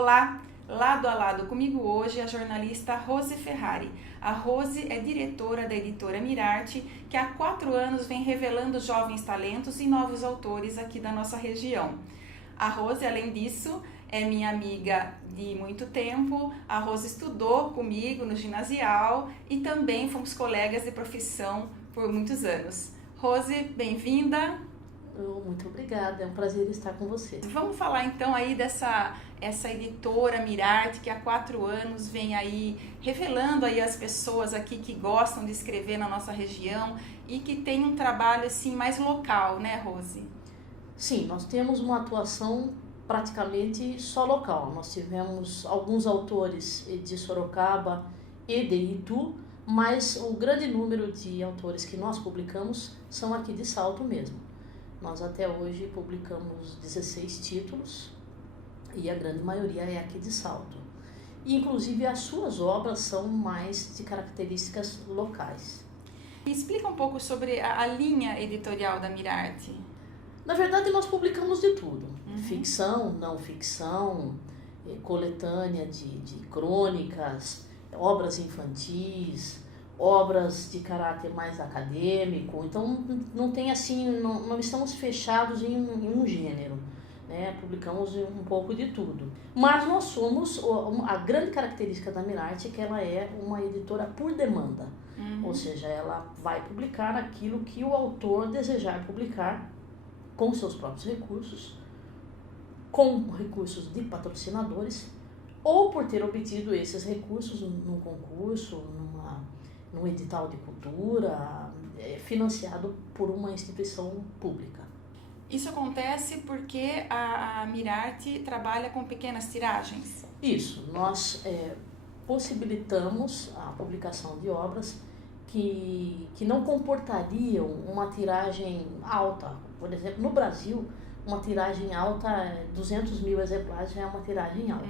Olá, lado a lado comigo hoje a jornalista Rose Ferrari. A Rose é diretora da editora Mirarte, que há 4 anos vem revelando jovens talentos e novos autores aqui da nossa região. A Rose, além disso, é minha amiga de muito tempo. A Rose estudou comigo no ginasial e também fomos colegas de profissão por muitos anos. Rose, bem-vinda. Muito obrigada, é um prazer estar com você. Vamos falar então aí dessa editora Mirarte, que há 4 anos vem aí revelando aí as pessoas aqui que gostam de escrever na nossa região e que tem um trabalho assim mais local, né, Rose? Sim, nós temos uma atuação praticamente só local. Nós tivemos alguns autores de Sorocaba e de Itu, mas o grande número de autores que nós publicamos são aqui de Salto mesmo. Nós até hoje publicamos 16 títulos e a grande maioria é aqui de Salto. E, inclusive, as suas obras são mais de características locais. Explica um pouco sobre a linha editorial da Mirarte. Na verdade, nós publicamos de tudo. Ficção, não ficção, coletânea de crônicas, obras infantis, obras de caráter mais acadêmico. Então, não tem assim, não estamos fechados em um gênero, né? Publicamos um pouco de tudo. Mas nós somos, a grande característica da Mirarte é que ela é uma editora por demanda. Ou seja, ela vai publicar aquilo que o autor desejar publicar com seus próprios recursos, com recursos de patrocinadores, ou por ter obtido esses recursos num concurso, num edital de cultura, financiado por uma instituição pública. Isso acontece porque a Mirarte trabalha com pequenas tiragens? Isso, nós possibilitamos a publicação de obras que não comportariam uma tiragem alta. Por exemplo, no Brasil, uma tiragem alta, 200 mil exemplares já é uma tiragem alta.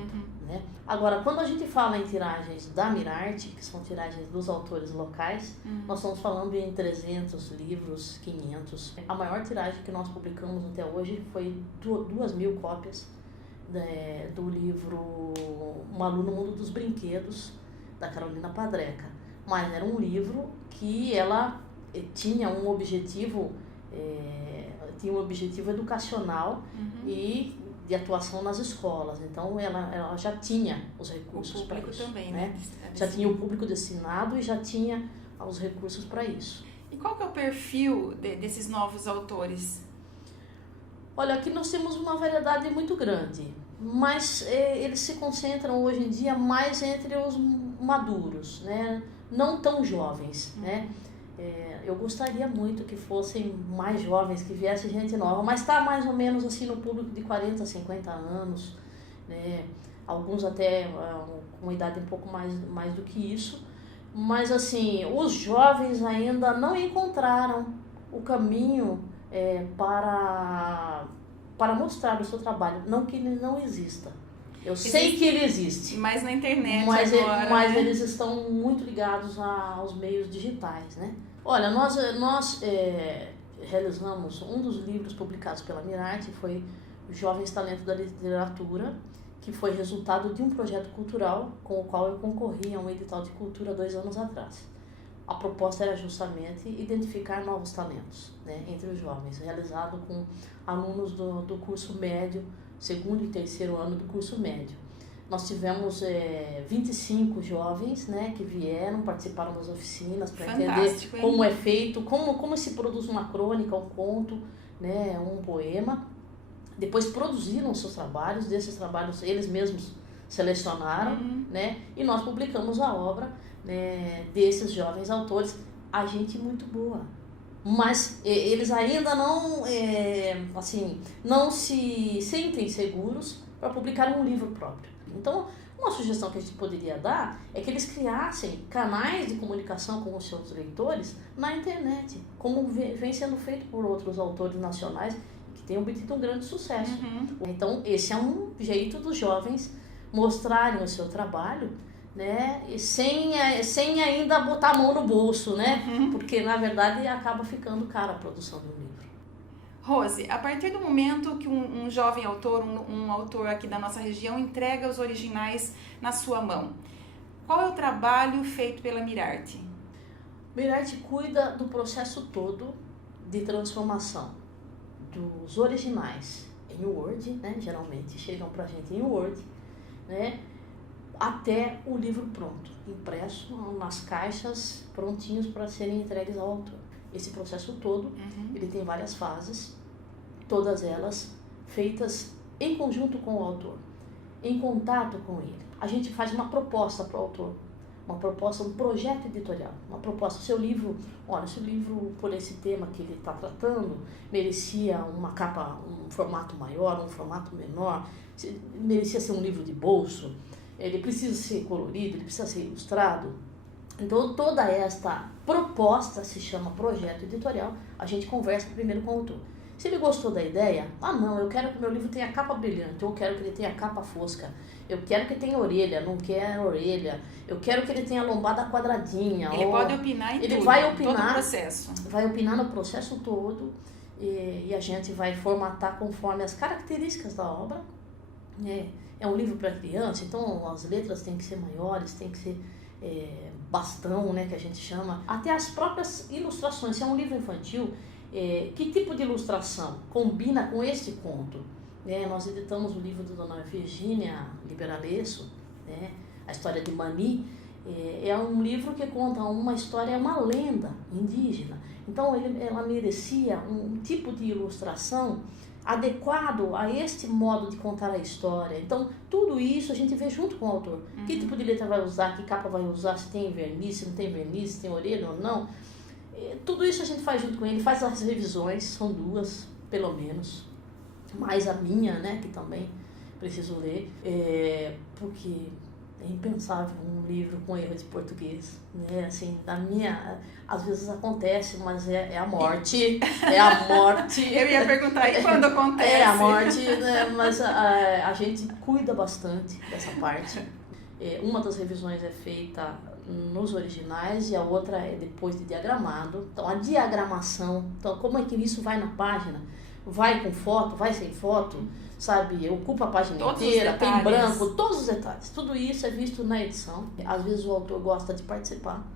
Né? Agora, quando a gente fala em tiragens da Mirarte, que são tiragens dos autores locais, nós estamos falando em 300 livros, 500. A maior tiragem que nós publicamos até hoje foi 2.000 cópias do livro Malu no Mundo dos Brinquedos, da Carolina Padreca. Mas era um livro que ela tinha um objetivo educacional e de atuação nas escolas. Então, ela já tinha os recursos para isso. Também, né? Já tinha o público destinado e já tinha os recursos para isso. E qual que é o perfil desses novos autores? Olha, aqui nós temos uma variedade muito grande, mas eles se concentram hoje em dia mais entre os maduros, né? Não tão jovens, né? Eu gostaria muito que fossem mais jovens, que viesse gente nova, mas está mais ou menos assim no público de 40, 50 anos, né? Alguns até com uma idade um pouco mais do que isso, mas assim, os jovens ainda não encontraram o caminho para mostrar o seu trabalho, não que ele não exista. Eu sei que ele existe. Mas na internet mas agora, mas né? Eles estão muito ligados aos meios digitais, né? Olha, nós realizamos um dos livros publicados pela Mirarte, foi Jovens Talentos da Literatura, que foi resultado de um projeto cultural com o qual eu concorri a um edital de cultura 2 anos atrás. A proposta era justamente identificar novos talentos, né, entre os jovens, realizado com alunos do curso médio, 2º e 3º ano do curso médio. Nós tivemos 25 jovens, né, que vieram, participaram das oficinas para entender como é feito, como se produz uma crônica, um conto, né, um poema. Depois produziram seus trabalhos, desses trabalhos eles mesmos selecionaram, né, e nós publicamos a obra, né, desses jovens autores. A gente muito boa, mas eles ainda não se sentem seguros para publicar um livro próprio. Então, uma sugestão que a gente poderia dar é que eles criassem canais de comunicação com os seus leitores na internet, como vem sendo feito por outros autores nacionais que têm obtido um grande sucesso. Então, esse é um jeito dos jovens mostrarem o seu trabalho, né, sem ainda botar a mão no bolso, né, porque na verdade acaba ficando cara a produção de um livro. Rose, a partir do momento que um jovem autor, um autor aqui da nossa região, entrega os originais na sua mão, qual é o trabalho feito pela Mirarte? Mirarte cuida do processo todo de transformação dos originais em Word, né? Geralmente chegam pra gente em Word, né? Até o livro pronto, impresso nas caixas, prontinhos para serem entregues ao autor. Esse processo todo, ele tem várias fases, todas elas feitas em conjunto com o autor, em contato com ele. A gente faz uma proposta para o autor, uma proposta, um projeto editorial, uma proposta. Seu livro, olha, se o livro por esse tema que ele está tratando merecia uma capa, um formato maior, um formato menor, merecia ser um livro de bolso, ele precisa ser colorido, ele precisa ser ilustrado. Então, toda esta proposta se chama projeto editorial. A gente conversa primeiro com o autor. Se ele gostou da ideia, não, eu quero que o meu livro tenha capa brilhante, eu quero que ele tenha capa fosca, eu quero que tenha orelha, não quero orelha, eu quero que ele tenha lombada quadradinha. Ele pode opinar em ele tudo, vai opinar, todo o processo. Vai opinar no processo todo e a gente vai formatar conforme as características da obra. É um livro para criança, então as letras têm que ser maiores, tem que ser bastão, né, que a gente chama. Até as próprias ilustrações. Se é um livro infantil, que tipo de ilustração combina com este conto? Nós editamos o livro da Dona Virgínia Liberalesso, a história de Mani. É um livro que conta uma história, uma lenda indígena. Então ela merecia um tipo de ilustração adequado a este modo de contar a história. Então, tudo isso a gente vê junto com o autor. Que tipo de letra vai usar, que capa vai usar, se tem verniz, se não tem verniz, se tem orelha ou não. Tudo isso a gente faz junto com ele, faz as revisões, são 2, pelo menos. Mais a minha, né, que também preciso ler, porque é impensável um livro com erro de português, né? Assim, às vezes acontece, mas é a morte, é a morte. Eu ia perguntar, e quando acontece? É a morte, né? Mas a gente cuida bastante dessa parte. Uma das revisões é feita nos originais e a outra é depois de diagramado. Então, a diagramação, então, como é que isso vai na página? Vai com foto, vai sem foto, sabe? Ocupa a página todos inteira, tem branco, todos os detalhes. Tudo isso é visto na edição. Às vezes o autor gosta de participar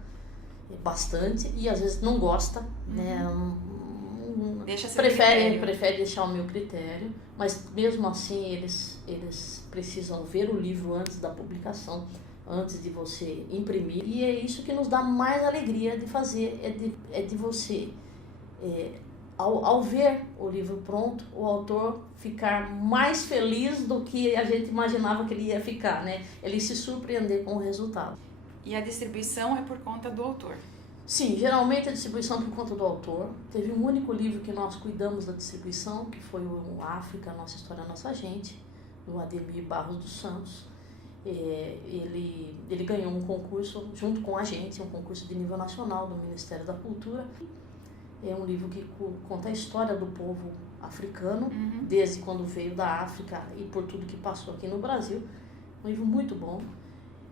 bastante e às vezes não gosta, né? Deixa seu prefere deixar o meu critério, mas mesmo assim eles precisam ver o livro antes da publicação, antes de você imprimir. E é isso que nos dá mais alegria de fazer, é de você... Ao ver o livro pronto, o autor ficar mais feliz do que a gente imaginava que ele ia ficar, né? Ele se surpreender com o resultado. E a distribuição é por conta do autor? Sim, geralmente a distribuição é por conta do autor. Teve um único livro que nós cuidamos da distribuição, que foi o África, Nossa História, Nossa Gente, do Ademir Barros dos Santos. Ele ganhou um concurso junto com a gente, um concurso de nível nacional do Ministério da Cultura. É um livro que conta a história do povo africano, desde quando veio da África e por tudo que passou aqui no Brasil. Um livro muito bom.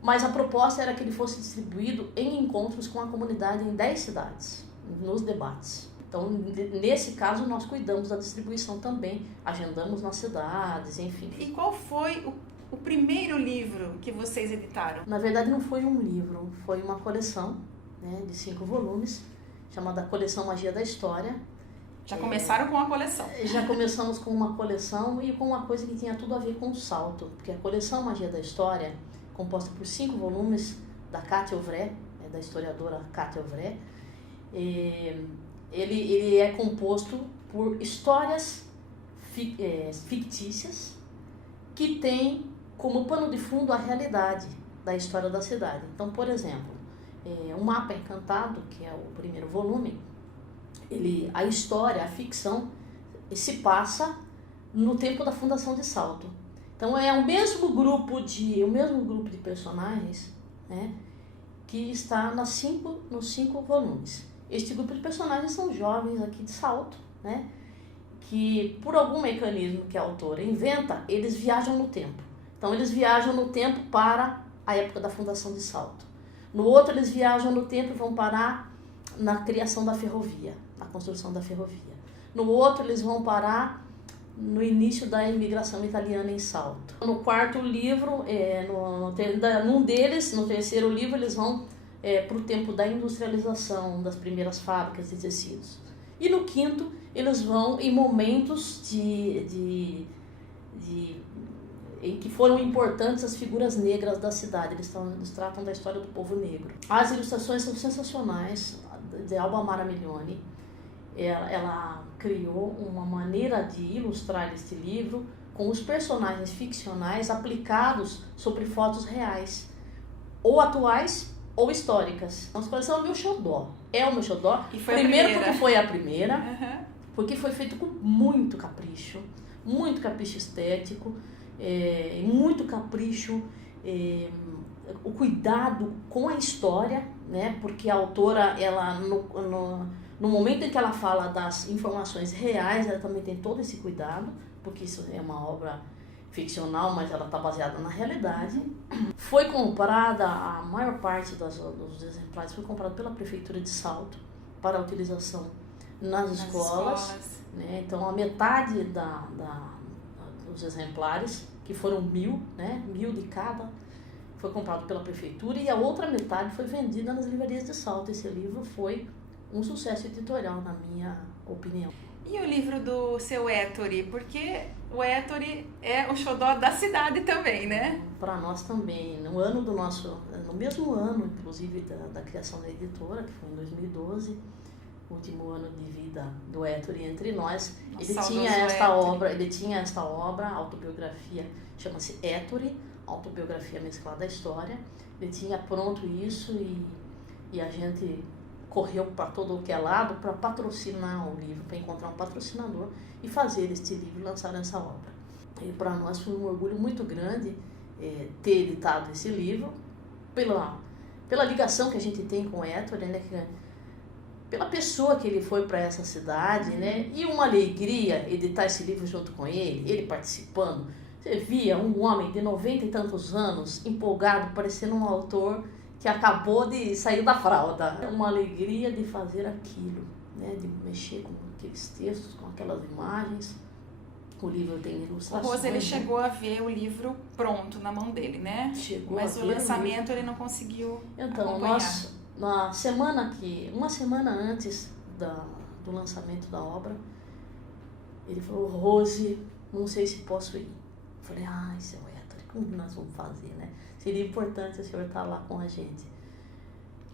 Mas a proposta era que ele fosse distribuído em encontros com a comunidade em 10 cidades, nos debates. Então, nesse caso, nós cuidamos da distribuição também, agendamos nas cidades, enfim. E qual foi o primeiro livro que vocês editaram? Na verdade, não foi um livro, foi uma coleção, né, de 5 volumes, chamada Coleção Magia da História. Já começaram com a coleção? Já começamos com uma coleção e com uma coisa que tinha tudo a ver com o salto, porque a Coleção Magia da História, composta por 5 volumes da Cátia Ovray, da historiadora Cátia Ovray, ele é composto por histórias fictícias que têm como pano de fundo a realidade da história da cidade. Então, por exemplo, O Mapa Encantado, que é o primeiro volume, a história, a ficção, se passa no tempo da fundação de Salto. Então é o mesmo grupo de personagens, né, que está nos 5 volumes. Este grupo de personagens são jovens aqui de Salto, né, que por algum mecanismo que a autora inventa, eles viajam no tempo. Então eles viajam no tempo para a época da fundação de Salto. No outro, eles viajam no tempo e vão parar na criação da ferrovia, na construção da ferrovia. No outro, eles vão parar no início da imigração italiana em Salto. No quarto livro, num deles, no terceiro livro, eles vão para o tempo da industrialização das primeiras fábricas de tecidos. E no quinto, eles vão em momentos em que foram importantes as figuras negras da cidade. Eles tratam da história do povo negro. As ilustrações são sensacionais, de Alba Maraviglione. Ela criou uma maneira de ilustrar este livro com os personagens ficcionais aplicados sobre fotos reais, ou atuais ou históricas. Então, essa coleção é o meu xodó. É o meu xodó. Primeiro porque foi a primeira, porque foi feito com muito capricho estético, muito capricho, o cuidado com a história, né? Porque a autora, ela no momento em que ela fala das informações reais, ela também tem todo esse cuidado, porque isso é uma obra ficcional, mas ela está baseada na realidade. Foi comprada, a maior parte dos exemplares foi comprada pela Prefeitura de Salto para utilização nas escolas. Né? Então, a metade dos exemplares, que foram 1.000, né? 1.000 de cada, foi comprado pela Prefeitura, e a outra metade foi vendida nas livrarias de Salto. Esse livro foi um sucesso editorial, na minha opinião. E o livro do seu Ettore? Porque o Ettore é o xodó da cidade também, né? Para nós também. No mesmo ano, inclusive, da criação da editora, que foi em 2012, último ano de vida do Ettore entre nós, ele tinha esta obra, autobiografia, chama-se Ettore, autobiografia mesclada à história. Ele tinha pronto isso e a gente correu para todo o que é lado para patrocinar o livro, para encontrar um patrocinador e fazer este livro e lançar essa obra. E para nós foi um orgulho muito grande ter editado esse livro, pela ligação que a gente tem com o Ettore, né? Pela pessoa que ele foi para essa cidade, né? E uma alegria editar esse livro junto com ele participando. Você via um homem de 90 e tantos anos, empolgado, parecendo um autor que acabou de sair da fralda. Uma alegria de fazer aquilo, né? De mexer com aqueles textos, com aquelas imagens. O livro tem ilustrações. O Rose, ele chegou a ver o livro pronto na mão dele, né? Mas o lançamento ele não conseguiu acompanhar. Uma semana antes do lançamento da obra, ele falou: Rose, não sei se posso ir. Eu falei: seu Ettore, como nós vamos fazer, né? Seria importante o senhor estar lá com a gente.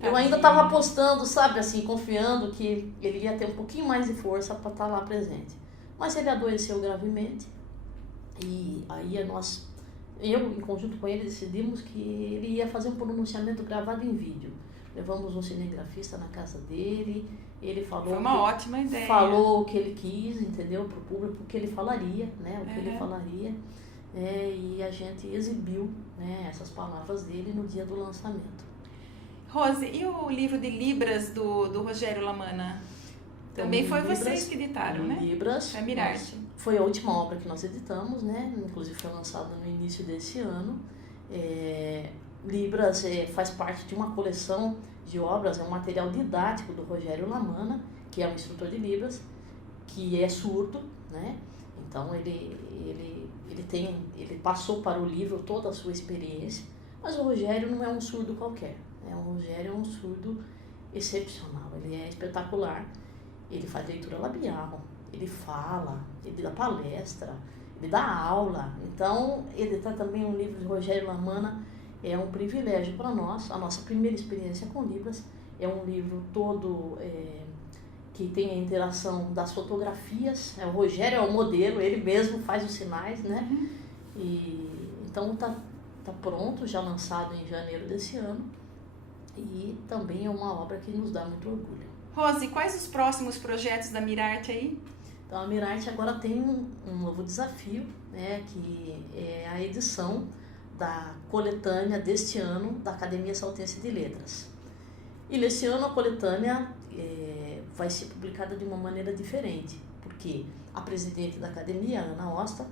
Eu ainda estava apostando, sabe, assim, confiando que ele ia ter um pouquinho mais de força para estar lá presente. Mas ele adoeceu gravemente e aí eu, em conjunto com ele, decidimos que ele ia fazer um pronunciamento gravado em vídeo. Levamos um cinegrafista na casa dele, ele falou... Foi uma ótima ideia. Falou o que ele quis, entendeu, para o público, o que ele falaria, né, o que ele falaria. E a gente exibiu, né, essas palavras dele no dia do lançamento. Rose, e o livro de Libras do Rogério Lamanna? Então, também foi vocês que editaram, né? Libras. É Mirarte. Foi a última obra que nós editamos, né? Inclusive foi lançada no início desse ano. Libras faz parte de uma coleção de obras, é um material didático do Rogério Lamanna, que é um instrutor de Libras, que é surdo, né? Então ele passou para o livro toda a sua experiência, mas o Rogério não é um surdo qualquer, né? O Rogério é um surdo excepcional, ele é espetacular, ele faz leitura labial, ele fala, ele dá palestra, ele dá aula. Então, editar também um livro de Rogério Lamanna é um privilégio para nós. A nossa primeira experiência com Libras é um livro todo que tem a interação das fotografias. O Rogério é o modelo, ele mesmo faz os sinais, né? Então tá pronto, já lançado em janeiro desse ano, e também é uma obra que nos dá muito orgulho. Rose, quais os próximos projetos da Mirarte aí? Então a Mirarte agora tem um novo desafio, né, que é a edição da coletânea deste ano da Academia Saltense de Letras. E nesse ano a coletânea vai ser publicada de uma maneira diferente, porque a presidente da Academia, Ana Osta,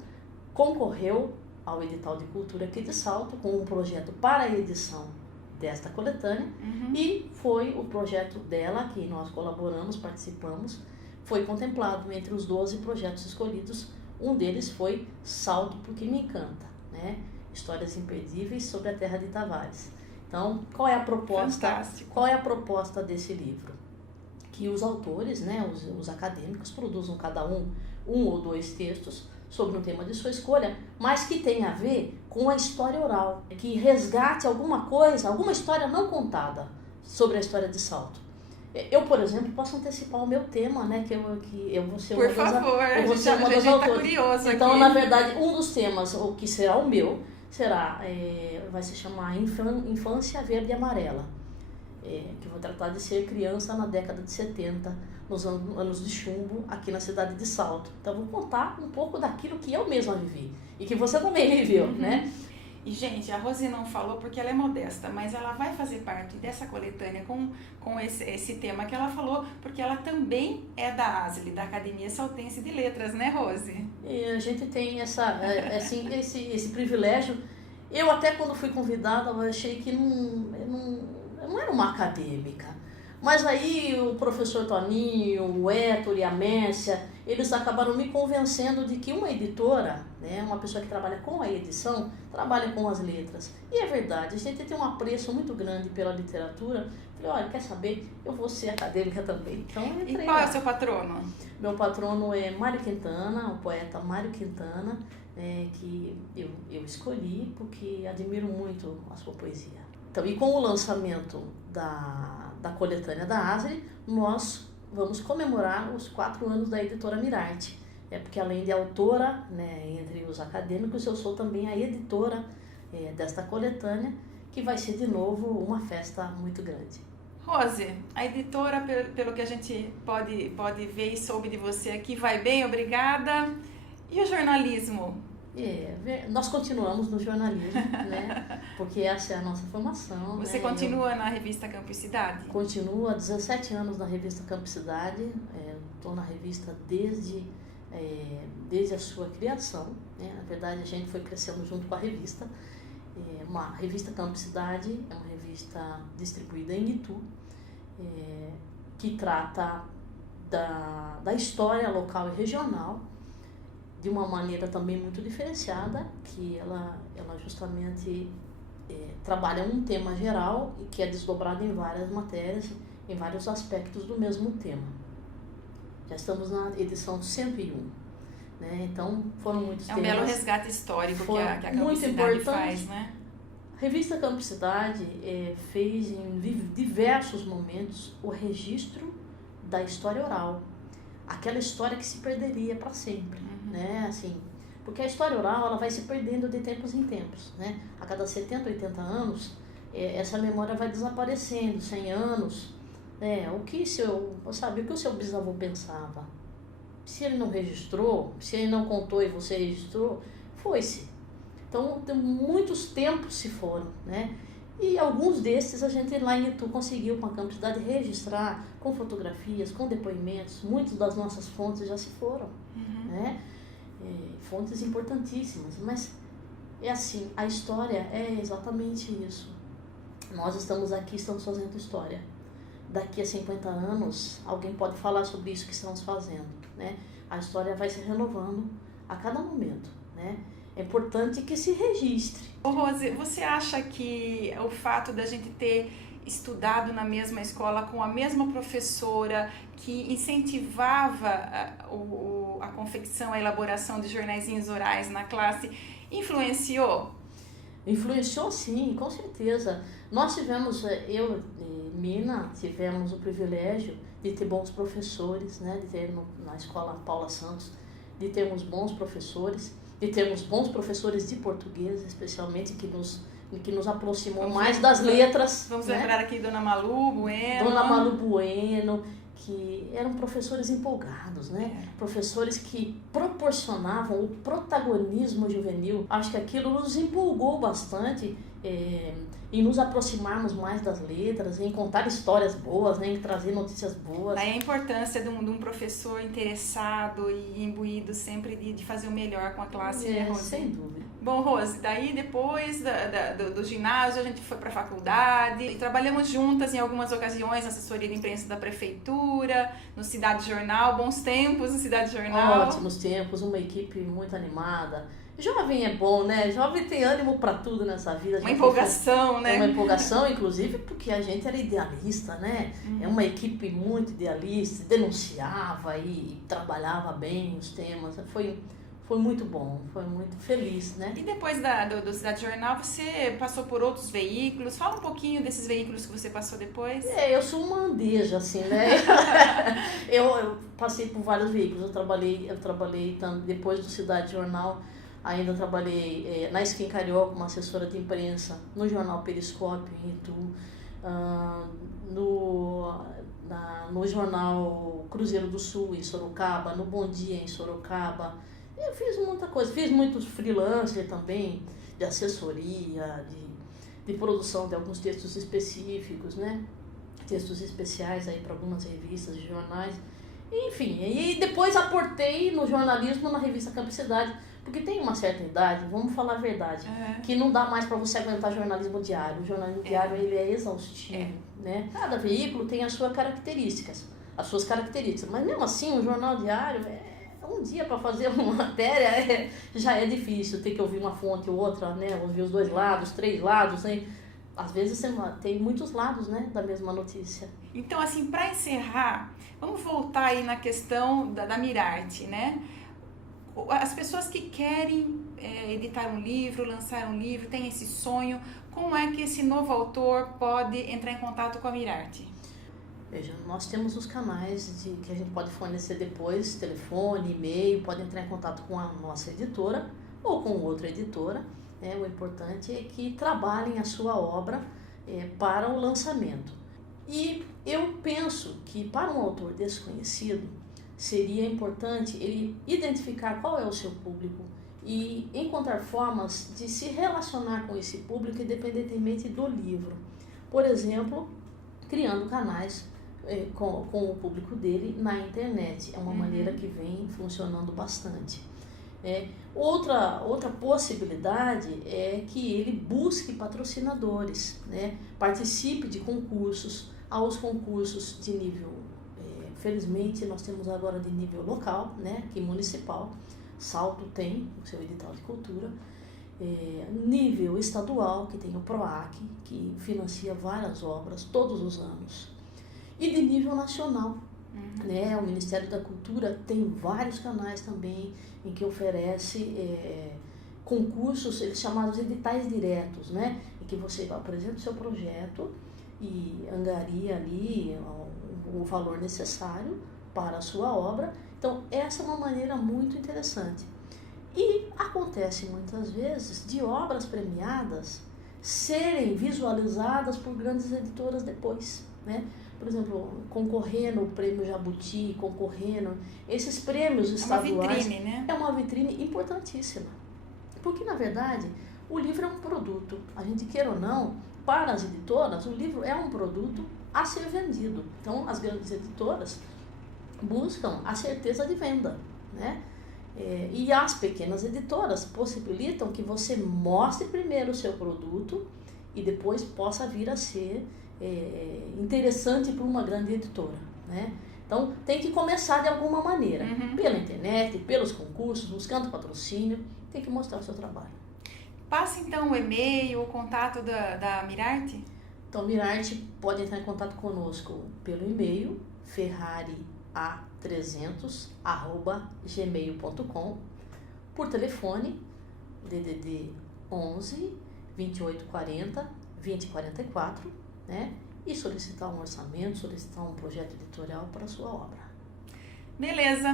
concorreu ao edital de cultura aqui de Salto com um projeto para a edição desta coletânea, e foi o projeto dela, que nós colaboramos, participamos, foi contemplado entre os 12 projetos escolhidos. Um deles foi Salto Porque Me Encanta, né? Histórias imperdíveis sobre a terra de Tavares. Então, qual é a proposta? Fantástico. Qual é a proposta desse livro? Que os autores, né, os acadêmicos, produzam cada um ou 2 textos sobre um tema de sua escolha, mas que tenha a ver com a história oral, que resgate alguma coisa, alguma história não contada sobre a história de Salto. Eu, por exemplo, posso antecipar o meu tema, né, que eu vou ser uma Por favor, eu vou ser uma a das gente está autores. curioso Então, aqui. na verdade, um dos temas, o que será o meu, vai se chamar Infância Verde e Amarela, que eu vou tratar de ser criança na década de 70, nos anos de chumbo, aqui na cidade de Salto. Então, eu vou contar um pouco daquilo que eu mesma vivi e que você também viveu, né? E, gente, a Rose não falou porque ela é modesta, mas ela vai fazer parte dessa coletânea com esse tema que ela falou, porque ela também é da ASLE, da Academia Saltense de Letras, né, Rose? E a gente tem esse privilégio. Eu até quando fui convidada, eu achei que não era uma acadêmica. Mas aí o professor Toninho, o Héctor e a Messia, eles acabaram me convencendo de que uma editora, né, uma pessoa que trabalha com a edição, trabalha com as letras. E é verdade, a gente tem um apreço muito grande pela literatura. Falei, olha, quer saber? Eu vou ser acadêmica também. Então, eu entrei. E qual é o seu patrono? Meu patrono é Mário Quintana, o poeta Mário Quintana, que eu escolhi porque admiro muito a sua poesia. Então, e com o lançamento da coletânea da ASLE, nós vamos comemorar os 4 anos da editora Mirarte. Porque além de autora, né, entre os acadêmicos, eu sou também a editora desta coletânea, que vai ser de novo uma festa muito grande. Rose, a editora, pelo que a gente pode ver e soube de você aqui, vai bem, obrigada. E o jornalismo? Nós continuamos no jornalismo, né? Porque essa é a nossa formação. Você né? continua na revista Campus Cidade? Continuo há 17 anos na revista Campus Cidade. Estou na revista desde a sua criação. Né? Na verdade, a gente foi crescendo junto com a revista. Uma revista Campus Cidade é uma revista distribuída em Itu, que trata da história local e regional, de uma maneira também muito diferenciada, que ela justamente trabalha um tema geral e que é desdobrado em várias matérias, em vários aspectos do mesmo tema. Já estamos na edição 101, né? Então foram muitos temas. É um belo resgate histórico que a Campus Cidade faz, né? A revista Campus Cidade fez em diversos momentos o registro da história oral, aquela história que se perderia para sempre, né? Assim, porque a história oral ela vai se perdendo de tempos em tempos, né? A cada 70, 80 anos, essa memória vai desaparecendo, 100 anos, né? O que o seu bisavô pensava? Se ele não registrou, se ele não contou e você registrou, foi-se. Então, muitos tempos se foram, né? E alguns desses a gente lá em Itu conseguiu com a Campus Cidade registrar com fotografias, com depoimentos. Muitas das nossas fontes já se foram, né? Fontes importantíssimas, mas é assim, a história é exatamente isso. Nós estamos aqui, estamos fazendo história. Daqui a 50 anos, alguém pode falar sobre isso que estamos fazendo, né? A história vai se renovando a cada momento, né? É importante que se registre. Ô Rose, você acha que o fato da gente ter estudado na mesma escola com a mesma professora que incentivava a confecção, a elaboração de jornaizinhos orais na classe, influenciou? Influenciou sim, com certeza. Nós tivemos, eu e Mina, tivemos o privilégio de ter bons professores, né? De ter na escola Paula Santos, de termos bons professores, de termos bons professores de português, especialmente, que nos aproximou mais das letras. Vamos né? lembrar aqui Dona Malu Bueno. Dona Malu Bueno, que eram professores empolgados, né? Professores que proporcionavam o protagonismo juvenil. Acho que aquilo nos empolgou bastante em nos aproximarmos mais das letras, em contar histórias boas, né, em trazer notícias boas. Aí a importância de um professor interessado e imbuído sempre de fazer o melhor com a classe, né, Rose? Sem dúvida. Bom, Rose, daí depois do ginásio a gente foi para a faculdade e trabalhamos juntas em algumas ocasiões na assessoria de imprensa da prefeitura, no Cidade Jornal, bons tempos no Cidade Jornal. Ótimos tempos, uma equipe muito animada. Jovem é bom, né? Jovem tem ânimo para tudo nessa vida. Uma empolgação, né? É uma empolgação, inclusive, porque a gente era idealista, né? É uma equipe muito idealista, denunciava e trabalhava bem os temas. Foi muito bom, foi muito feliz, né? E depois do Cidade Jornal, você passou por outros veículos. Fala um pouquinho desses veículos que você passou depois. Eu sou uma andeja, assim, né? eu passei por vários veículos. Eu trabalhei depois do Cidade Jornal. Ainda trabalhei na Skin Carioca como assessora de imprensa, no jornal Periscópio, em Itu, no jornal Cruzeiro do Sul, em Sorocaba, no Bom Dia, em Sorocaba. Eu fiz muita coisa, fiz muitos freelancer também, de assessoria, de produção de alguns textos específicos, né? Textos especiais aí para algumas revistas e jornais. Enfim, e depois aportei no jornalismo na revista Campo e Cidade, porque tem uma certa idade, vamos falar a verdade, que não dá mais para você aguentar jornalismo diário. O jornalismo diário ele é exaustivo, né? Cada veículo tem as suas características, mas mesmo assim o jornal diário um dia para fazer uma matéria já é difícil, ter que ouvir uma fonte ou outra, né? Ouvir os 2 lados, 3 lados, né? Às vezes tem muitos lados, né, da mesma notícia. Então, assim, para encerrar, vamos voltar aí na questão da Mirarte, né? As pessoas que querem editar um livro, lançar um livro, têm esse sonho, como é que esse novo autor pode entrar em contato com a Mirarte? Veja, nós temos os canais que a gente pode fornecer depois, telefone, e-mail, pode entrar em contato com a nossa editora ou com outra editora. O importante é que trabalhem a sua obra para o lançamento. E eu penso que para um autor desconhecido, seria importante ele identificar qual é o seu público e encontrar formas de se relacionar com esse público independentemente do livro. Por exemplo, criando canais com o público dele na internet. É uma maneira que vem funcionando bastante. Outra possibilidade é que ele busque patrocinadores, né? Participe de concursos, aos concursos de nível, felizmente nós temos agora de nível local, né? Aqui municipal, Salto tem o seu edital de cultura, nível estadual, que tem o PROAC, que financia várias obras todos os anos, e de nível nacional. O Ministério da Cultura tem vários canais também em que oferece concursos, eles chamados editais diretos, né? Em que você apresenta o seu projeto e angaria ali o valor necessário para a sua obra. Então, essa é uma maneira muito interessante. E acontece muitas vezes de obras premiadas serem visualizadas por grandes editoras depois, né? Por exemplo, concorrendo o prêmio Jabuti, esses prêmios estaduais. É uma vitrine, né? É uma vitrine importantíssima. Porque, na verdade, o livro é um produto. A gente queira ou não, para as editoras, o livro é um produto a ser vendido. Então, as grandes editoras buscam a certeza de venda, né? E as pequenas editoras possibilitam que você mostre primeiro o seu produto e depois possa vir a ser interessante para uma grande editora, né? Então, tem que começar de alguma maneira, pela internet, pelos concursos, buscando patrocínio, tem que mostrar o seu trabalho. Passa então o e-mail, o contato da Mirarte? Então, Mirarte pode entrar em contato conosco pelo e-mail ferrari.a300@gmail.com, por telefone DDD 11 2840 2044, né? E solicitar um orçamento, solicitar um projeto editorial para a sua obra. Beleza.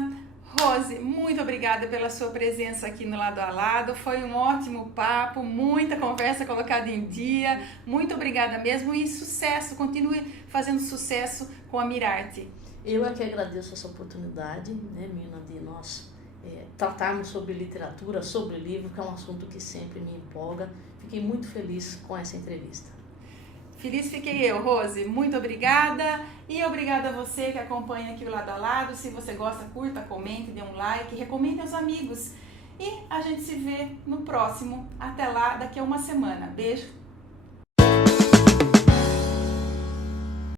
Rose, muito obrigada pela sua presença aqui no Lado a Lado. Foi um ótimo papo, muita conversa colocada em dia. Muito obrigada mesmo e sucesso. Continue fazendo sucesso com a Mirarte. Eu é que agradeço essa oportunidade, né, Mina, de nós tratarmos sobre literatura, sobre livro, que é um assunto que sempre me empolga. Fiquei fiquei muito feliz com essa entrevista. Feliz fiquei eu, Rose. Muito obrigada. E obrigada a você que acompanha aqui o Lado a Lado. Se você gosta, curta, comente, dê um like, recomende aos amigos. E a gente se vê no próximo. Até lá, daqui a uma semana. Beijo.